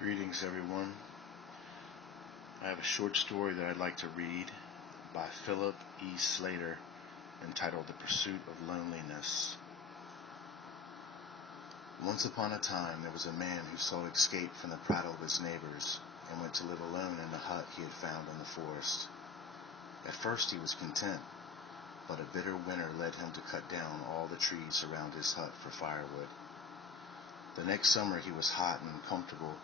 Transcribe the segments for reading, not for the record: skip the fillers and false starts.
Greetings, everyone. I have a short story that I'd like to read by Philip E. SLATER entitled The Pursuit of Loneliness. Once upon a time, there was a man who sought escape from the prattle of his neighbors and went to live alone in the hut he had found in the forest. At first he was content, but a bitter winter led him to cut down all the trees around his hut for firewood. The next summer he was hot and uncomfortable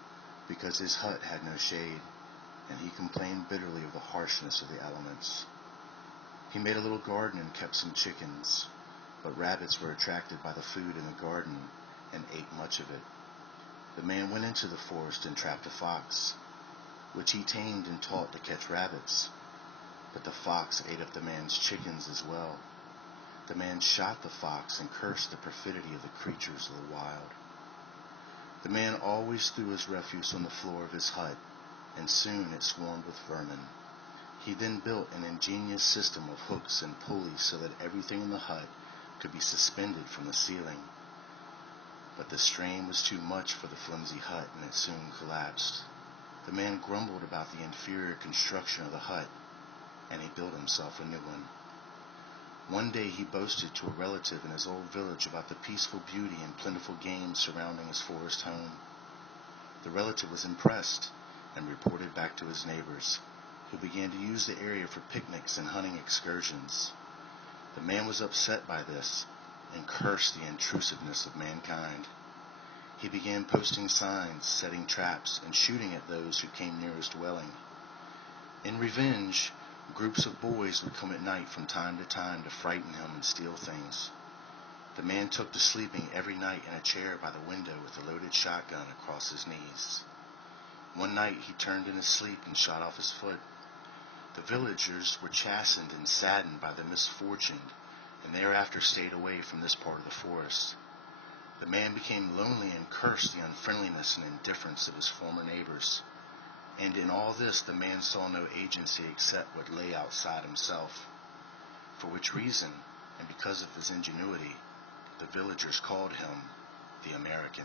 because his hut had no shade, and he complained bitterly of the harshness of the elements. He made a little garden and kept some chickens, but rabbits were attracted by the food in the garden and ate much of it. The man went into the forest and trapped a fox, which he tamed and taught to catch rabbits, but the fox ate up the man's chickens as well. The man shot the fox and cursed the perfidy of the creatures of the wild. The man always threw his refuse on the floor of his hut, and soon it swarmed with vermin. He then built an ingenious system of hooks and pulleys so that everything in the hut could be suspended from the ceiling. But the strain was too much for the flimsy hut, and it soon collapsed. The man grumbled about the inferior construction of the hut, and he built himself a new one. One day he boasted to a relative in his old village about the peaceful beauty and plentiful game surrounding his forest home. The relative was impressed and reported back to his neighbors, who began to use the area for picnics and hunting excursions. The man was upset by this and cursed the intrusiveness of mankind. He began posting signs, setting traps, and shooting at those who came near his dwelling. In revenge, groups of boys would come at night from time to time to frighten him and steal things. The man took to sleeping every night in a chair by the window with a loaded shotgun across his knees. One night he turned in his sleep and shot off his foot. The villagers were chastened and saddened by the misfortune, and thereafter stayed away from this part of the forest. The man became lonely and cursed the unfriendliness and indifference of his former neighbors. And in all this the man saw no agency except what lay outside himself, for which reason, and because of his ingenuity, the villagers called him the American.